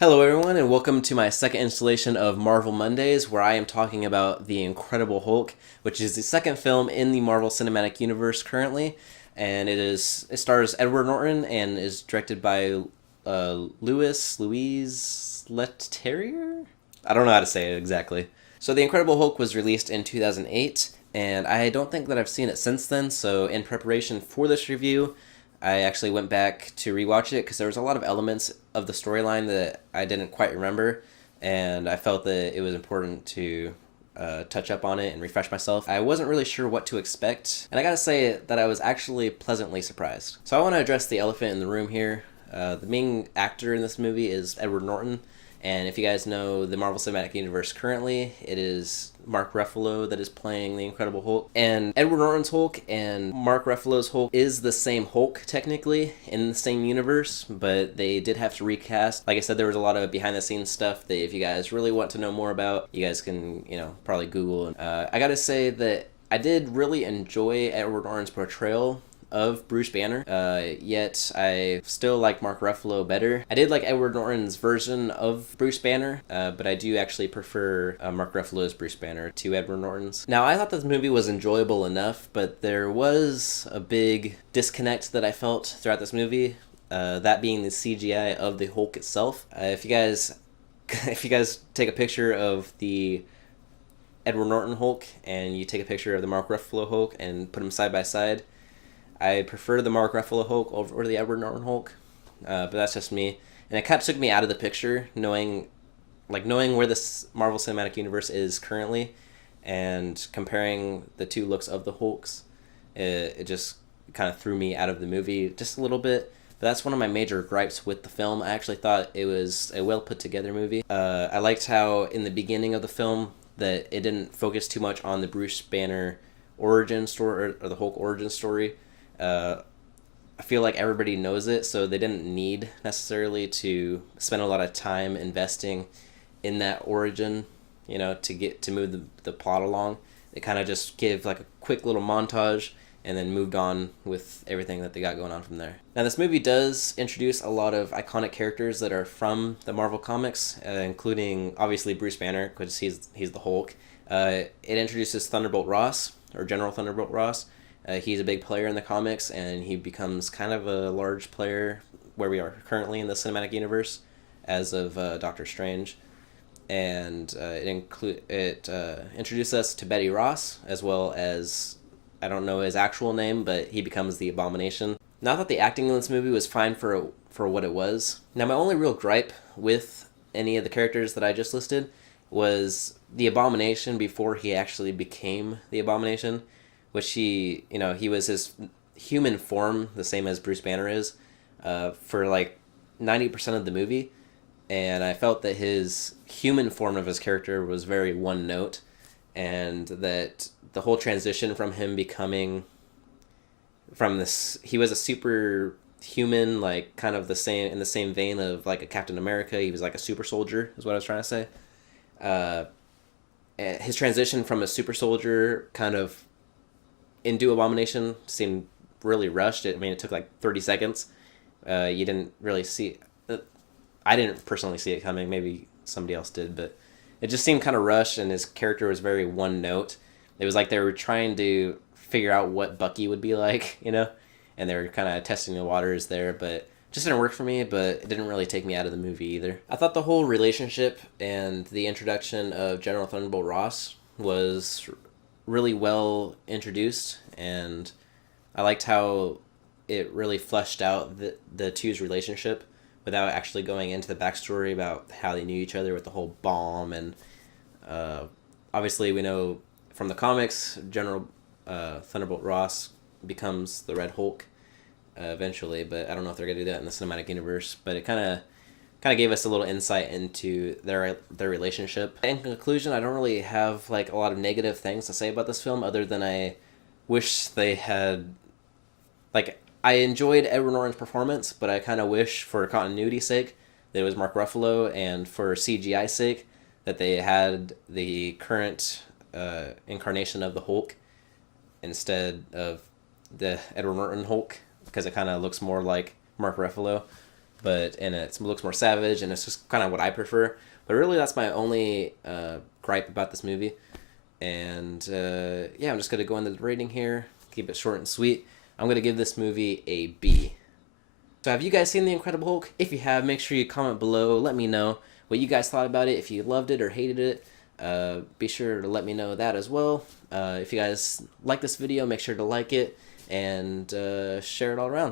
Hello, everyone, and welcome to my second installation of Marvel Mondays, where I am talking about The Incredible Hulk, which is the second film in the Marvel Cinematic Universe currently, and it stars Edward Norton and is directed by Louise Leterrier. I don't know how to say it exactly. So, The Incredible Hulk was released in 2008, and I don't think that I've seen it since then. So, in preparation for this review, I actually went back to rewatch it because there was a lot of elements of the storyline that I didn't quite remember, and I felt that it was important to touch up on it and refresh myself. I wasn't really sure what to expect, and I gotta say that I was actually pleasantly surprised. So I want to address the elephant in the room here. The main actor in this movie is Edward Norton, and if you guys know the Marvel Cinematic Universe currently, it is Mark Ruffalo that is playing the Incredible Hulk. And Edward Norton's Hulk and Mark Ruffalo's Hulk is the same Hulk, technically, in the same universe, but they did have to recast. Like I said, there was a lot of behind-the-scenes stuff that if you guys really want to know more about, you guys can, probably Google. I gotta say that I did really enjoy Edward Norton's portrayal of Bruce Banner, yet I still like Mark Ruffalo better. I did like Edward Norton's version of Bruce Banner, but I do actually prefer Mark Ruffalo's Bruce Banner to Edward Norton's. Now, I thought this movie was enjoyable enough, but there was a big disconnect that I felt throughout this movie, that being the CGI of the Hulk itself. If you guys take a picture of the Edward Norton Hulk and you take a picture of the Mark Ruffalo Hulk and put them side by side, I prefer the Mark Ruffalo Hulk over the Edward Norton Hulk, but that's just me. And it kind of took me out of the picture, knowing where this Marvel Cinematic Universe is currently, and comparing the two looks of the Hulks. It just kind of threw me out of the movie just a little bit. But that's one of my major gripes with the film. I actually thought it was a well put together movie. I liked how in the beginning of the film that it didn't focus too much on the Bruce Banner origin story or the Hulk origin story. I feel like everybody knows it, so they didn't need necessarily to spend a lot of time investing in that origin, to move the plot along. They kind of just give like a quick little montage and then moved on with everything that they got going on from there. Now, this movie does introduce a lot of iconic characters that are from the Marvel comics, including obviously Bruce Banner, because he's the Hulk. It introduces Thunderbolt Ross, or General Thunderbolt Ross. He's a big player in the comics, and he becomes kind of a large player where we are currently in the cinematic universe as of Doctor Strange. And it introduces us to Betty Ross, as well as, I don't know his actual name, but he becomes the Abomination. Now, I thought the acting in this movie was fine for what it was. Now, my only real gripe with any of the characters that I just listed was the Abomination before he actually became the Abomination, which he was his human form, the same as Bruce Banner is, for like 90% of the movie. And I felt that his human form of his character was very one note, and that the whole transition from him becoming he was a super human, like kind of in the same vein of like a Captain America. He was like a super soldier, is what I was trying to say. His transition from a super soldier kind of into Abomination seemed really rushed. It took like 30 seconds. You didn't really see I didn't personally see it coming. Maybe somebody else did, but it just seemed kind of rushed, and his character was very one note. It was like they were trying to figure out what Bucky would be like, and they were kind of testing the waters there, but it just didn't work for me, but it didn't really take me out of the movie either. I thought the whole relationship and the introduction of General Thunderbolt Ross was really well introduced, and I liked how it really fleshed out the two's relationship without actually going into the backstory about how they knew each other with the whole bomb. And obviously we know from the comics General Thunderbolt Ross becomes the Red Hulk eventually, but I don't know if they're gonna do that in the cinematic universe. But it kind of gave us a little insight into their relationship. In conclusion, I don't really have like a lot of negative things to say about this film, other than I wish they had, like, I enjoyed Edward Norton's performance, but I kind of wish, for continuity's sake, that it was Mark Ruffalo, and for CGI's sake, that they had the current incarnation of the Hulk instead of the Edward Norton Hulk, because it kind of looks more like Mark Ruffalo. and it looks more savage, and it's just kind of what I prefer. But really, that's my only gripe about this movie. And yeah, I'm just gonna go into the rating here. Keep it short and sweet. I'm gonna give this movie a B. So have you guys seen The Incredible Hulk? If you have, make sure you comment below. Let me know what you guys thought about it. If you loved it or hated it, be sure to let me know that as well. If you guys like this video, make sure to like it and share it all around.